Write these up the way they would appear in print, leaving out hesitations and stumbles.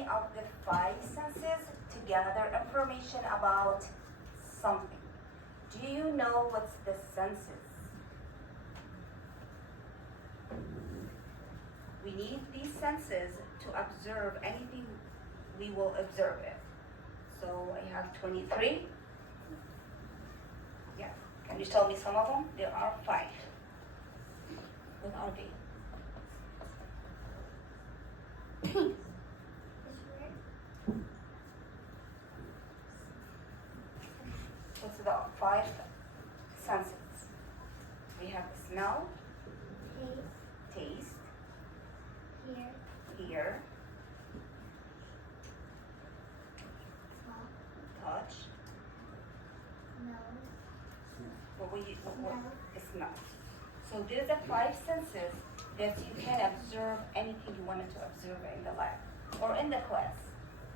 any of the five senses to gather information about something. Do you know what's the senses? We need these senses to observe anything we will observe it. So I have 23. Yeah. Can you tell me some of them? There are 5. What are they? What's the 5 senses? We have smell, taste, hear, touch, smell. So there's the 5 senses that you can observe anything you wanted to observe in the lab or in the class,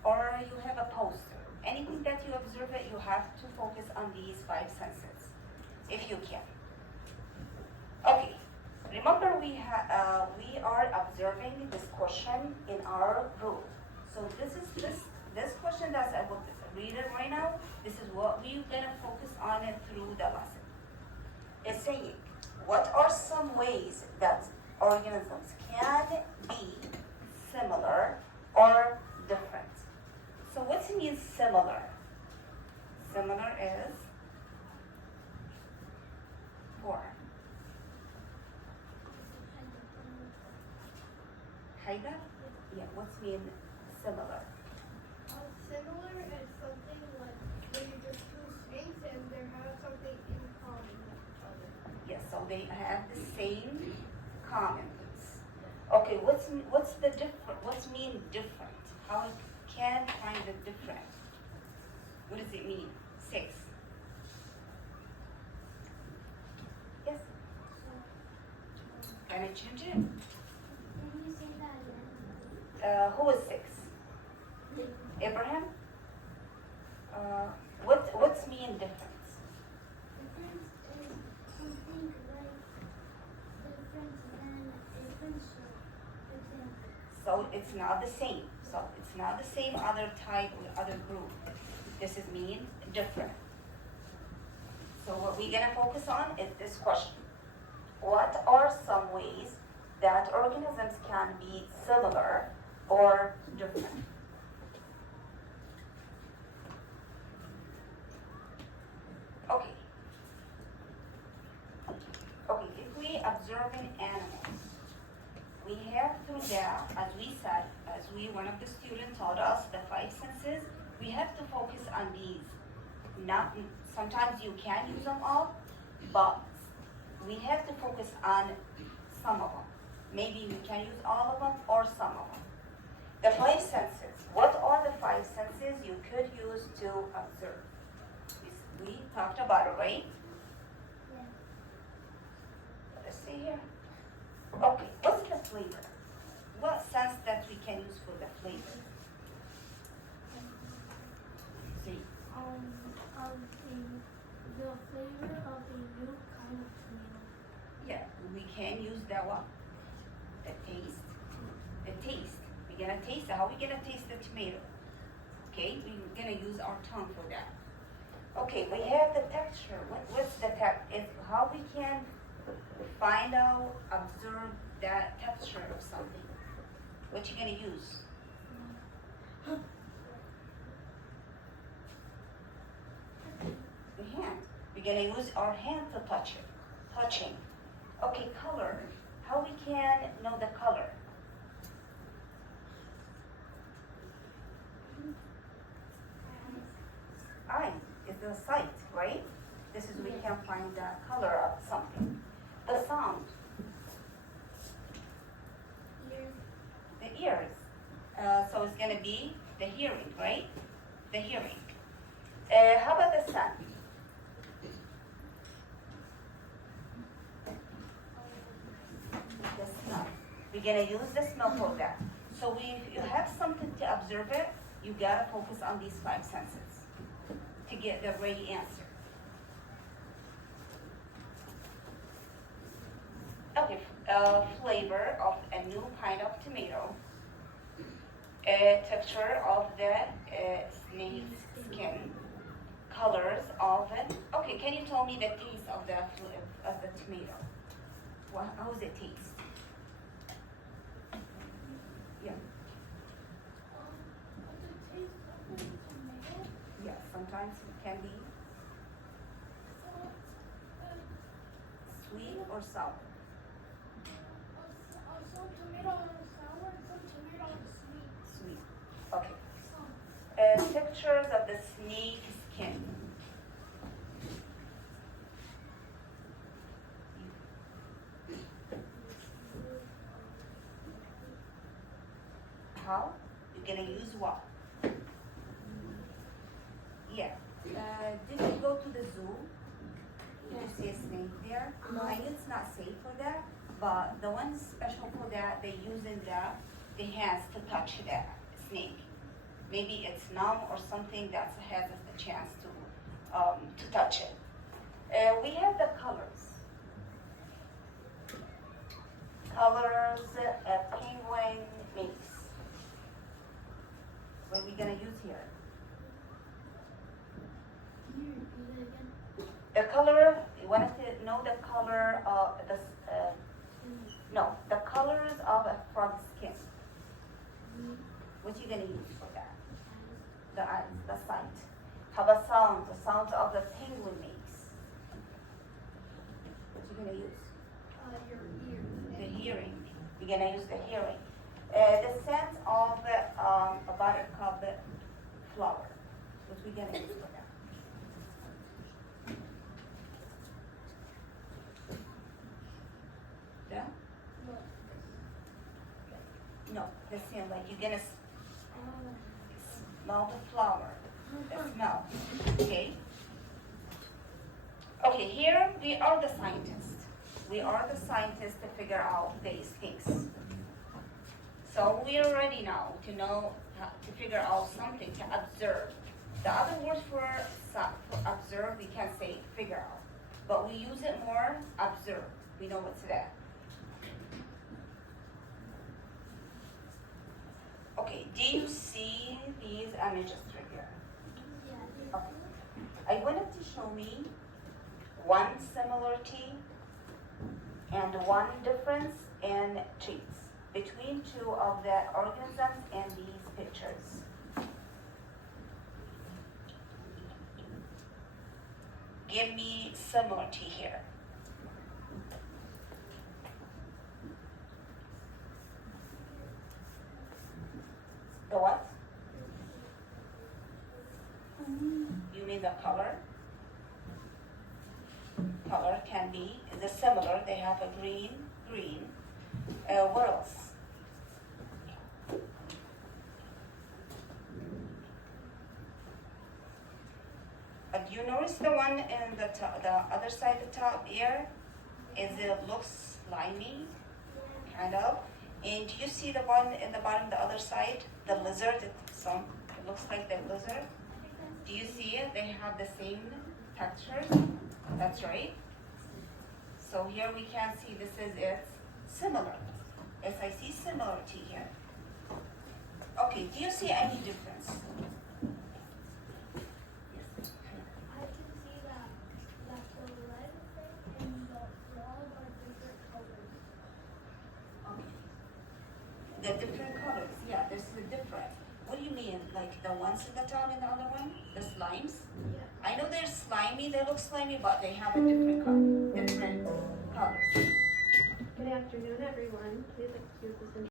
or you have a poster. Anything that you observe it, you have to focus on these 5 senses, if you can. Okay, remember we are observing this question in our rule. So this question that I will read it right now. This is what we're gonna focus on it through the lesson. It's saying, what are some ways that organisms can be similar or different? So what means similar? Similar is form. Haida? Yeah, what's mean similar? Similar is something like when you just two things and they have something in common with each other. Yes, so they have the same commons. Okay, what's the different? What's mean different? How it can find the different? What does it mean? 6. Yes. Can I change it? Can you say that again? Who is 6? Abraham? What's mean difference? Difference is something like different than different, for example. So it's not the same. So it's not the same other type or other group. This is mean different. So what we're gonna focus on is this question. What are some ways that organisms can be similar or different? Okay. Okay, if we observing animals, we have through that, as we said, one of the students taught us, the 5 senses, we have to focus on these. Not, sometimes you can use them all, but we have to focus on some of them. Maybe we can use all of them or some of them. The 5 senses. What are the 5 senses you could use to observe? We talked about it, right? Yeah. Let's see here. Okay, what's the flavor? What sense that we can use for the flavor? See. The flavor of a new kind of tomato. Yeah, we can use that one. The taste. The taste. We're gonna taste it. How are we gonna taste the tomato? Okay, we're gonna use our tongue for that. Okay, we have the texture. What's the texture? How we can find out, observe that texture of something. What you gonna use? The hand. We're gonna use our hand to touch it. Touching. Okay, color. How we can know the color? Eye is the sight, right? This is we can find the color of something. The sound. The ears. So it's gonna be the hearing, right? The hearing. How about the scent? The smell. We're gonna use the smell for that. So if you have something to observe it, you gotta focus on these 5 senses to get the right answer. Okay, flavor of a new kind of tomato. texture of the snake's skin, colors of it. Okay, can you tell me the taste of the tomato? How does it taste? Yeah. The taste of the tomato. Yeah, sometimes it can be sweet or sour. Some tomato are sour, some tomato are sweet. Sweet. Okay. Some. Textures of the snake skin. How? You're gonna use what? Yeah. Did you go to the zoo? Did you see a snake there? I know it's not safe for that, but the ones special for that, they using the hands to touch the snake. Maybe it's numb or something that has a chance to touch it. We have the colors. Colors a penguin makes. What are we gonna use here? Can you repeat it again? The color, you want to know the color of the colors of a frog's skin. What you gonna use for that? The eyes, the sight. How about sound? The sound of the penguin makes. What you gonna use? Your ears. The hearing. You're gonna use the hearing. The scent of a buttercup flower. What we gonna use for that? Yeah? No, the scent, like you're gonna smell the flower. The smell. Okay? Okay, here we are the scientists. We are the scientists to figure out these things. So we are ready now to know how to figure out something to observe. The other word for observe, we can say figure out. But we use it more, observe. We know what's that. Okay, do you see these images right here? Yeah. Okay. I wanted to show me one similarity and one difference in traits between two of the organisms in these pictures. Give me similarity here. The what? You mean the color? Color can be the similar. They have a green. What else? Do you notice the one in the other side, the top here? It looks slimy, kind of. And do you see the one in the bottom, the other side, the lizard? It looks like the lizard. Do you see it? They have the same textures. That's right. So here we can see this is it. Similar. Yes, I see similarity here. Okay, do you see any difference? Yes. I can see that the red and the frog are different colors. Okay. The different colors, yeah, this is different. What do you mean? Like the ones in the top and the other one? The slimes? Yeah. I know they're slimy, they look slimy, but they have a different color. Good afternoon, everyone. Please excuse this